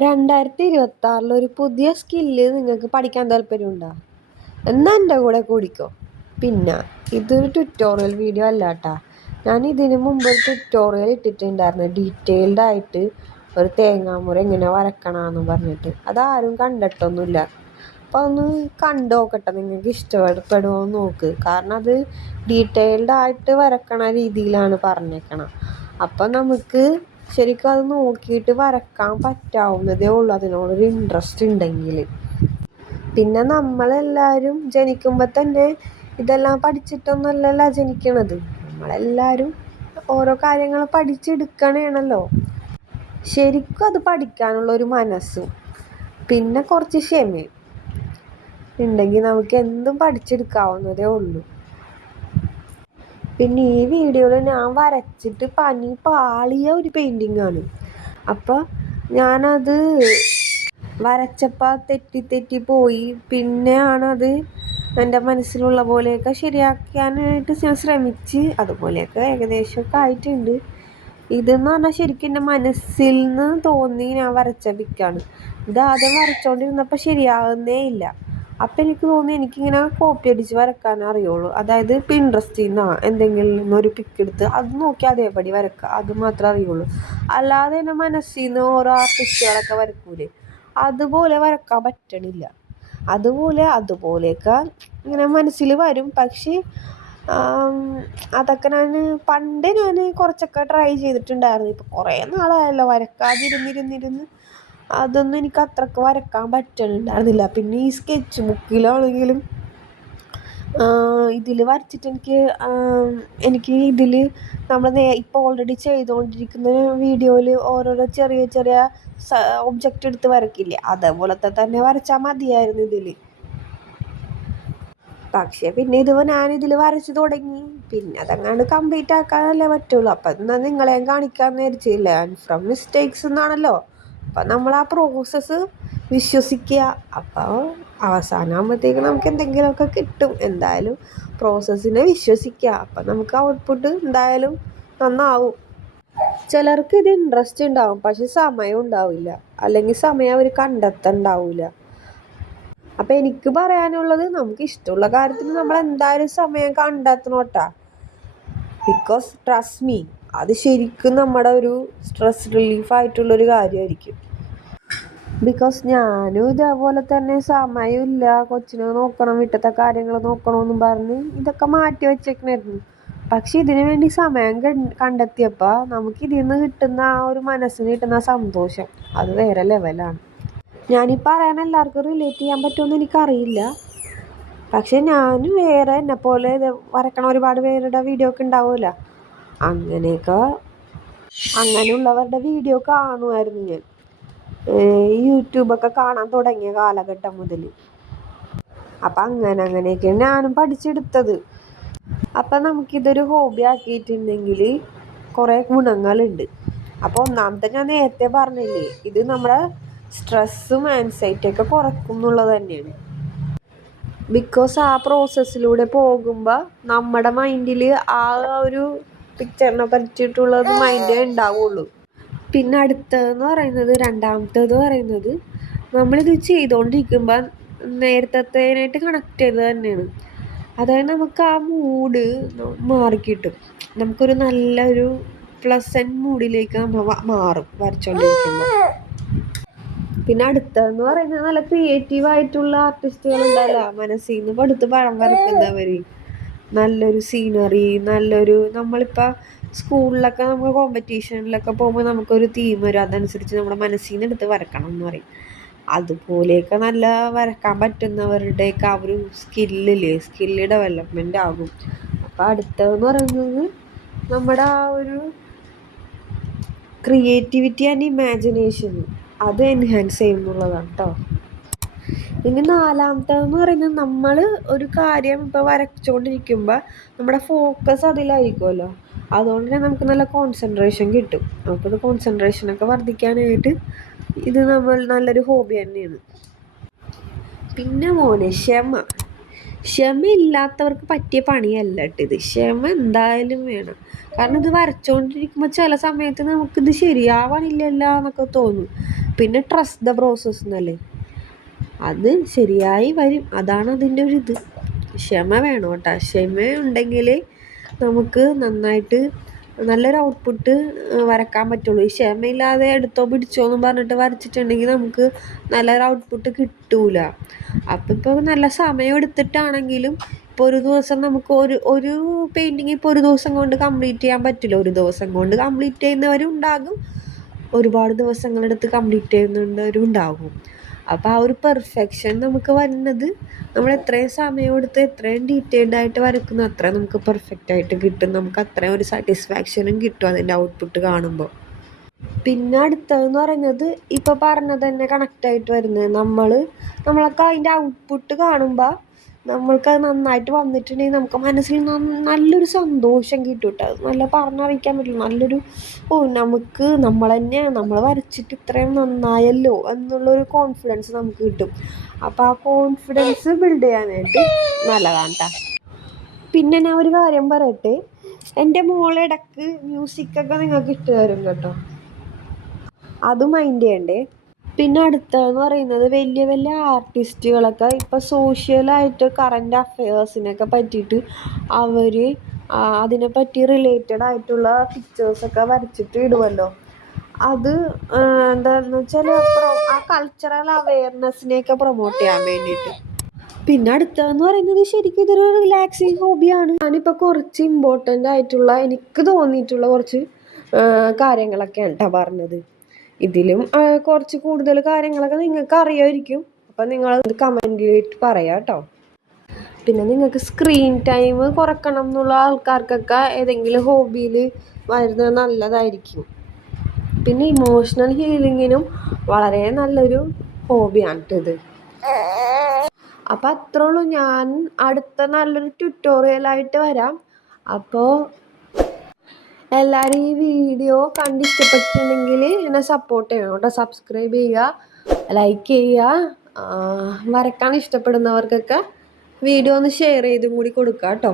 2026 ഒരു പുതിയ സ്കില്ല് നിങ്ങൾക്ക് പഠിക്കാൻ താല്പര്യമുണ്ടോ? എന്നാൽ എൻ്റെ കൂടെ കൂടിക്കോ. പിന്നെ ഇതൊരു ട്യൂട്ടോറിയൽ വീഡിയോ അല്ല കേട്ടോ. ഞാൻ ഇതിനു മുമ്പ് ഒരു ട്യൂട്ടോറിയൽ ഇട്ടിട്ടുണ്ടായിരുന്നു, ഡീറ്റെയിൽഡ് ആയിട്ട് ഒരു തേങ്ങാമുര എങ്ങനെ വരക്കണമെന്ന് പറഞ്ഞിട്ട്. അതാരും കണ്ടിട്ടൊന്നുമില്ല. അപ്പോൾ ഒന്ന് കണ്ടു നോക്കട്ടെ, നിങ്ങൾക്ക് ഇഷ്ടപ്പെടുമോ നോക്ക്. കാരണം അത് ഡീറ്റെയിൽഡ് ആയിട്ട് വരക്കണ രീതിയിലാണ് പറഞ്ഞേക്കണം. അപ്പം നമുക്ക് ശരിക്കും അത് നോക്കിയിട്ട് വരക്കാൻ പറ്റാവുന്നതേ ഉള്ളൂ, അതിനോടൊരു ഇൻട്രസ്റ്റ് ഉണ്ടെങ്കിൽ. പിന്നെ നമ്മളെല്ലാവരും ജനിക്കുമ്പോൾ തന്നെ ഇതെല്ലാം പഠിച്ചിട്ടൊന്നുമല്ലല്ലോ ജനിക്കണത്. നമ്മളെല്ലാവരും ഓരോ കാര്യങ്ങൾ പഠിച്ചെടുക്കണേണല്ലോ. ശരിക്കും അത് പഠിക്കാനുള്ളൊരു മനസ്സും പിന്നെ കുറച്ച് ക്ഷമയും ഉണ്ടെങ്കിൽ നമുക്ക് എന്തും പഠിച്ചെടുക്കാവുന്നതേ ഉള്ളൂ. പിന്നെ ഈ വീഡിയോയിൽ ഞാൻ വരച്ചിട്ട് പാളിയ ഒരു പെയിൻറ്റിങ് ആണ്. അപ്പോൾ ഞാനത് വരച്ചപ്പോൾ തെറ്റി പോയി. പിന്നെയാണത് എൻ്റെ മനസ്സിലുള്ള പോലെയൊക്കെ ശരിയാക്കാനായിട്ട് ഞാൻ ശ്രമിച്ച്. അതുപോലെയൊക്കെ ഏകദേശമൊക്കെ ആയിട്ടുണ്ട്. ഇതെന്ന് പറഞ്ഞാൽ ശരിക്കും എൻ്റെ മനസ്സിൽ നിന്ന് തോന്നി ഞാൻ വരച്ച പിക്കാണ്. ഇത് ആദ്യം വരച്ചോണ്ടിരുന്നപ്പോൾ ശരിയാകുന്നേ ഇല്ല. അപ്പം എനിക്ക് തോന്നി എനിക്കിങ്ങനെ കോപ്പി അടിച്ച് വരക്കാൻ അറിയുള്ളൂ. അതായത് പിൻട്രസ്റ്റിൽ നിന്നോ എന്തെങ്കിലും ഒരു പിക്ക് എടുത്ത് അത് നോക്കി അതേപടി വരക്കുക, അത് മാത്രമേ അറിയുള്ളൂ. അല്ലാതെ എൻ്റെ മനസ്സിൽ നിന്ന് ഓരോ ആർട്ടിസ്റ്റുകളൊക്കെ വരക്കൂലേ, അതുപോലെ വരക്കാൻ പറ്റണില്ല. അതുപോലെയൊക്കെ ഇങ്ങനെ മനസ്സിൽ വരും. പക്ഷേ അതൊക്കെ പണ്ട് ഞാൻ കുറച്ചൊക്കെ ട്രൈ ചെയ്തിട്ടുണ്ടായിരുന്നു. ഇപ്പോൾ കുറേ നാളായല്ലോ വരക്കാതിരുന്നിരുന്നിരുന്ന് അതൊന്നും എനിക്ക് അത്രയ്ക്ക് വരക്കാൻ പറ്റണുണ്ടായിരുന്നില്ല. പിന്നെ ഈ സ്കെച്ച് ബുക്കിലാണെങ്കിലും ഇതിൽ വരച്ചിട്ട് എനിക്ക് ഇതിൽ നമ്മൾ ഇപ്പോൾ ഓൾറെഡി ചെയ്തുകൊണ്ടിരിക്കുന്ന വീഡിയോയിൽ ഓരോരോ ചെറിയ ചെറിയ ഒബ്ജക്റ്റ് എടുത്ത് വരക്കില്ലേ, അതേപോലത്തെ തന്നെ വരച്ചാൽ മതിയായിരുന്നു ഇതിൽ. പക്ഷേ പിന്നെ ഞാനിതിൽ വരച്ച് തുടങ്ങി. പിന്നെ അതങ്ങാണ്ട് കംപ്ലീറ്റ് ആക്കാനല്ലേ പറ്റുള്ളൂ. അപ്പം എന്നാൽ നിങ്ങളെയും കാണിക്കാമെന്ന് വിചാരിച്ചില്ല. ഫ്രം മിസ്റ്റേക്സ് എന്നാണല്ലോ. അപ്പം നമ്മൾ ആ പ്രോസസ്സ് വിശ്വസിക്കുക. അപ്പോൾ അവസാനമാകുമ്പോഴത്തേക്ക് നമുക്ക് എന്തെങ്കിലുമൊക്കെ കിട്ടും. എന്തായാലും പ്രോസസ്സിനെ വിശ്വസിക്കുക. അപ്പം നമുക്ക് ഔട്ട്പുട്ട് എന്തായാലും നന്നാവും. ചിലർക്ക് ഇത് ഇൻട്രസ്റ്റ് ഉണ്ടാവും, പക്ഷെ സമയം ഉണ്ടാവില്ല, അല്ലെങ്കിൽ സമയം അവർ കണ്ടെത്തുന്നുണ്ടാവില്ല. അപ്പം എനിക്ക് പറയാനുള്ളത്, നമുക്ക് ഇഷ്ടമുള്ള കാര്യത്തിന് നമ്മൾ എന്തായാലും സമയം കണ്ടെത്തണം കേട്ടോ. ബിക്കോസ് ട്രസ്റ്റ് മീ, അത് ശരിക്കും നമ്മുടെ ഒരു സ്ട്രെസ് റിലീഫായിട്ടുള്ളൊരു കാര്യമായിരിക്കും. ബിക്കോസ് ഞാനും ഇതേപോലെ തന്നെ സമയമില്ല, കൊച്ചിനെ നോക്കണം, വീട്ടിലത്തെ കാര്യങ്ങൾ നോക്കണമെന്നും പറഞ്ഞ് ഇതൊക്കെ മാറ്റി വെച്ചേക്കണായിരുന്നു. പക്ഷെ ഇതിനു വേണ്ടി സമയം കണ്ടെത്തിയപ്പോൾ നമുക്കിതിൽ നിന്ന് കിട്ടുന്ന ആ ഒരു മനസ്സിന് കിട്ടുന്ന സന്തോഷം അത് വേറെ ലെവലാണ്. ഞാനീ പറയാൻ എല്ലാവർക്കും റിലേറ്റ് ചെയ്യാൻ പറ്റുമെന്ന് എനിക്കറിയില്ല. പക്ഷെ ഞാൻ വേറെ എന്നെപ്പോലെ വരക്കണ ഒരുപാട് പേരുടെ വീഡിയോ ഒക്കെ ഉണ്ടാവുമല്ലോ, അങ്ങനെയുള്ളവരുടെ വീഡിയോ കാണുമായിരുന്നു ഞാൻ യൂട്യൂബൊക്കെ കാണാൻ തുടങ്ങിയ കാലഘട്ടം മുതൽ. അപ്പം അങ്ങനെയൊക്കെയാണ് ഞാനും പഠിച്ചെടുത്തത്. അപ്പം നമുക്കിതൊരു ഹോബി ആക്കിയിട്ടുണ്ടെങ്കിൽ കുറേ ഗുണങ്ങളുണ്ട്. അപ്പോൾ ഒന്നാമത്തെ ഞാൻ നേരത്തെ പറഞ്ഞില്ലേ, ഇത് നമ്മുടെ സ്ട്രെസ്സും ആൻസൈറ്റിയൊക്കെ കുറയ്ക്കും എന്നുള്ളത് തന്നെയാണ്. ബിക്കോസ് ആ പ്രോസസ്സിലൂടെ പോകുമ്പോൾ നമ്മുടെ മൈൻഡിൽ ആ ഒരു പിക്ചറിനെ പറ്റിയിട്ടുള്ളത് മൈൻഡേ ഉണ്ടാവുള്ളൂ. പിന്നെ രണ്ടാമത്തേത് പറയുന്നത് നമ്മളിത് ചെയ്തുകൊണ്ടിരിക്കുമ്പോൾ നേരത്തേനായിട്ട് കണക്ട് ചെയ്ത് തന്നെയാണ്. അതായത് നമുക്ക് ആ മൂഡ് മാറിക്കിട്ടും. നമുക്കൊരു നല്ലൊരു പ്ലസൻറ്റ് മൂഡിലേക്ക് നമ്മൾ മാറും വരച്ചുകൊണ്ടിരിക്കുമ്പോൾ. പിന്നെ അടുത്തതെന്ന് പറയുന്നത് നല്ല ക്രിയേറ്റീവായിട്ടുള്ള ആർട്ടിസ്റ്റുകളുണ്ടല്ലോ, മനസ്സിൽ നിന്ന് പടുത്ത് പഴം വരയ്ക്കുന്നവർ. നല്ലൊരു സീനറി, നമ്മളിപ്പോൾ സ്കൂളിലൊക്കെ നമുക്ക് കോമ്പറ്റീഷനിലൊക്കെ പോകുമ്പോൾ നമുക്കൊരു തീം വരും, അതനുസരിച്ച് നമ്മുടെ മനസ്സിൽ നിന്ന് എടുത്ത് വരക്കണം എന്ന് പറയും. അതുപോലെയൊക്കെ നല്ല വരക്കാൻ പറ്റുന്നവരുടെയൊക്കെ ആ ഒരു സ്കില്ല് ഡെവലപ്മെൻ്റ് ആകും. അപ്പോൾ അടുത്തതെന്ന് പറയുന്നത് നമ്മുടെ ആ ഒരു ക്രിയേറ്റിവിറ്റി ആൻഡ് ഇമാജിനേഷൻ അത് എൻഹാൻസ് ചെയ്യുന്നുള്ളതാണ് കേട്ടോ. ഇനി നാലാമത്തേതെന്ന് പറയുന്നത്, നമ്മൾ ഒരു കാര്യം ഇപ്പോൾ വരച്ചുകൊണ്ടിരിക്കുമ്പോൾ നമ്മുടെ ഫോക്കസ് അതിലായിരിക്കുമല്ലോ. അതുകൊണ്ട് തന്നെ നമുക്ക് നല്ല കോൺസെൻട്രേഷൻ കിട്ടും. നമുക്കത് കോൺസെൻട്രേഷനൊക്കെ വർദ്ധിക്കാനായിട്ട് ഇത് നല്ലൊരു ഹോബി തന്നെയാണ്. പിന്നെ ക്ഷമയില്ലാത്തവർക്ക് പറ്റിയ പണിയല്ല കേട്ടോ ഇത്. ക്ഷമ എന്തായാലും വേണം. കാരണം ഇത് വരച്ചുകൊണ്ടിരിക്കുമ്പോൾ ചില സമയത്ത് നമുക്കിത് ശരിയാവണില്ലല്ലോ എന്നൊക്കെ തോന്നും. പിന്നെ ട്രസ്റ്റ് ദ പ്രോസസ് എന്നല്ലേ, അത് ശരിയായി വരും. അതാണ് അതിൻ്റെ ഒരു ഇത്. ക്ഷമ വേണം കേട്ടോ. ക്ഷമ ഉണ്ടെങ്കിൽ നമുക്ക് നന്നായിട്ട് നല്ലൊരു ഔട്ട്പുട്ട് വരക്കാൻ പറ്റുള്ളൂ. ഈ ക്ഷമയില്ലാതെ എടുത്തോ പിടിച്ചോ എന്നും പറഞ്ഞിട്ട് വരച്ചിട്ടുണ്ടെങ്കിൽ നമുക്ക് നല്ലൊരു ഔട്ട്പുട്ട് കിട്ടൂല. അപ്പം ഇപ്പോൾ നല്ല സമയം എടുത്തിട്ടാണെങ്കിലും ഇപ്പോൾ ഒരു ദിവസം നമുക്ക് ഒരു പെയിൻറ്റിങ് ഇപ്പോൾ ഒരു ദിവസം കൊണ്ട് കംപ്ലീറ്റ് ചെയ്യാൻ പറ്റില്ല. ഒരു ദിവസം കൊണ്ട് കംപ്ലീറ്റ് ചെയ്യുന്നവരും ഉണ്ടാകും, ഒരുപാട് ദിവസങ്ങളെടുത്ത് കംപ്ലീറ്റ് ചെയ്യുന്നവരും ഉണ്ടാകും. അപ്പോൾ ആ ഒരു പെർഫെക്ഷൻ നമുക്ക് വരുന്നത് നമ്മൾ എത്രയും സമയം എടുത്ത് എത്രയും ഡീറ്റെയിൽഡ് ആയിട്ട് വരക്കുന്നു അത്രയും നമുക്ക് പെർഫെക്റ്റ് ആയിട്ട് കിട്ടും. നമുക്ക് അത്രയും ഒരു സാറ്റിസ്ഫാക്ഷനും കിട്ടും അതിൻ്റെ ഔട്ട്പുട്ട് കാണുമ്പോൾ. പിന്നെ അടുത്തതെന്ന് പറയുന്നത് ഇപ്പോൾ പറഞ്ഞത് തന്നെ കണക്റ്റായിട്ട് വരുന്നത്, നമ്മളൊക്കെ അതിൻ്റെ ഔട്ട്പുട്ട് കാണുമ്പോൾ നമ്മൾക്കത് നന്നായിട്ട് വന്നിട്ടുണ്ടെങ്കിൽ നമുക്ക് മനസ്സിൽ നല്ലൊരു സന്തോഷം കിട്ടും കേട്ടോ. അത് നല്ല പറഞ്ഞറിയിക്കാൻ പറ്റില്ല. നല്ലൊരു നമുക്ക് നമ്മൾ വരച്ചിട്ട് ഇത്രയും നന്നായല്ലോ എന്നുള്ളൊരു കോൺഫിഡൻസ് നമുക്ക് കിട്ടും. അപ്പോൾ ആ കോൺഫിഡൻസ് ബിൽഡ് ചെയ്യാനായിട്ട് നല്ലതാണ് കേട്ടോ. പിന്നെ ഞാൻ ഒരു കാര്യം പറയട്ടെ, എൻ്റെ മോളിടക്ക് മ്യൂസിക്കൊക്കെ നിങ്ങൾക്ക് ഇട്ട് തരും കേട്ടോ, അത് മൈൻഡ് ചെയ്യണ്ടേ. പിന്നെ അടുത്തതെന്ന് പറയുന്നത് വലിയ വലിയ ആർട്ടിസ്റ്റുകളൊക്കെ ഇപ്പോൾ സോഷ്യലായിട്ട് കറൻറ്റ് അഫയേഴ്സിനൊക്കെ പറ്റിയിട്ട് അവർ അതിനെപ്പറ്റി റിലേറ്റഡ് ആയിട്ടുള്ള പിക്ചേഴ്സൊക്കെ വരച്ചിട്ട് ഇടുമല്ലോ. അത് എന്താണെന്ന് വെച്ചാൽ ആ കൾച്ചറൽ അവെയർനെസ്സിനെയൊക്കെ പ്രൊമോട്ട് ചെയ്യാൻ വേണ്ടിയിട്ട്. പിന്നെ അടുത്തതെന്ന് പറയുന്നത് ശരിക്കും ഇതൊരു റിലാക്സിങ് ഹോബിയാണ്. ഞാനിപ്പോൾ കുറച്ച് ഇമ്പോർട്ടൻ്റ് ആയിട്ടുള്ള എനിക്ക് തോന്നിയിട്ടുള്ള കുറച്ച് കാര്യങ്ങളൊക്കെയാണ് കേട്ടോ പറഞ്ഞത്. ഇതിലും കുറച്ച് കൂടുതൽ കാര്യങ്ങളൊക്കെ നിങ്ങൾക്ക് അറിയാമായിരിക്കും. അപ്പം നിങ്ങളത് കമൻറ്റിലിട്ട് പറയാം കേട്ടോ. പിന്നെ നിങ്ങൾക്ക് സ്ക്രീൻ ടൈം കുറക്കണം എന്നുള്ള ആൾക്കാർക്കൊക്കെ ഏതെങ്കിലും ഹോബിയിൽ വരുന്നത് നല്ലതായിരിക്കും. പിന്നെ ഇമോഷണൽ ഹീലിങ്ങിനും വളരെ നല്ലൊരു ഹോബിയാണ് ഇത്. അപ്പം അത്രേ ഉള്ളൂ. ഞാൻ അടുത്ത നല്ലൊരു ട്യൂട്ടോറിയലായിട്ട് വരാം. അപ്പോൾ എല്ലാവരും ഈ വീഡിയോ കണ്ടിഷ്ടപ്പെട്ടിട്ടുണ്ടെങ്കിൽ എന്നെ സപ്പോർട്ട് ചെയ്യണം കേട്ടോ. സബ്സ്ക്രൈബ് ചെയ്യുക, ലൈക്ക് ചെയ്യുക, വരക്കാൻ ഇഷ്ടപ്പെടുന്നവർക്കൊക്കെ വീഡിയോ ഒന്ന് ഷെയർ ചെയ്തും കൂടി കൊടുക്കുക കേട്ടോ.